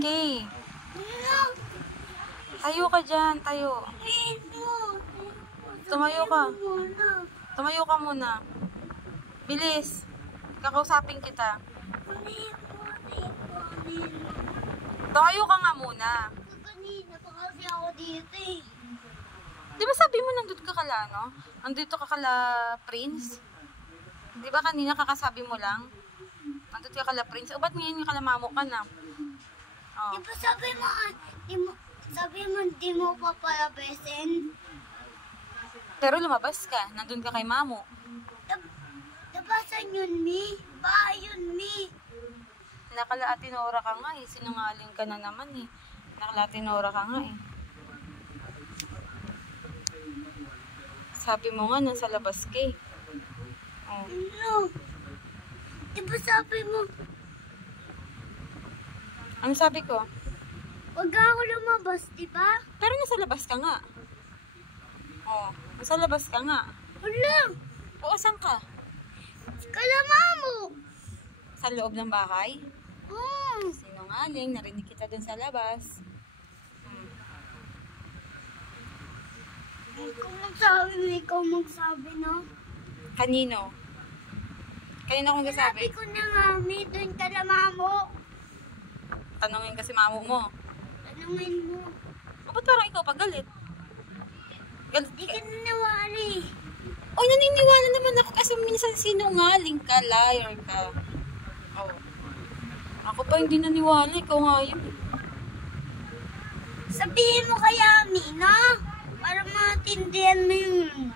Kay. Tayo ka dyan, tayo. Tumayo ka. Tumayo ka muna. Bilis. Kakausapin kita. Tumayo ka nga muna. Kanina pa kasi ako dito eh. Di ba sabi mo nandun ka kala, no? Nandito ka kala Prince? Di ba kanina kakasabi mo lang? Nandun ka kala Prince? O ba't ngayon kala mamo ka na? Oh. Di ba sabi mo di mo papalabesin? Pero lumabas ka. Nandun ka kay mamo. Nabasan yun, Mi. Ba yun, Mi. Nakala-atinora ka nga eh. Sinungaling ka na naman eh. Nakala-atinora ka nga eh. Sabi mo nga nasa labas ka eh. Oh. No. Di ba sabi mo, Ano sabi ko? wag ako lumabas, di ba? Pero nasa labas ka nga. Oh, nasa labas ka nga. Wala. Oo, saan ka? Kalamamo. Sa loob ng bahay? Hmm. Sinungaling, narinig kita dun sa labas. Ikaw magsabi, no? Kanino? Kanino kong Sabi gasabi? ko na nga, Mi, doon kalamamo. Tanungin kasi mamo mo. Tanungin mo. O, ba't parang ikaw pagalit? Galit Di ka? ka nanawari. Oy, naniniwala naman ako kasi minsan sinungaling ka, liar ka. Oh. Ako pa hindi naniwala, ikaw nga yun. Sabihin mo kaya, Mi, no? Para matindihan mo yun.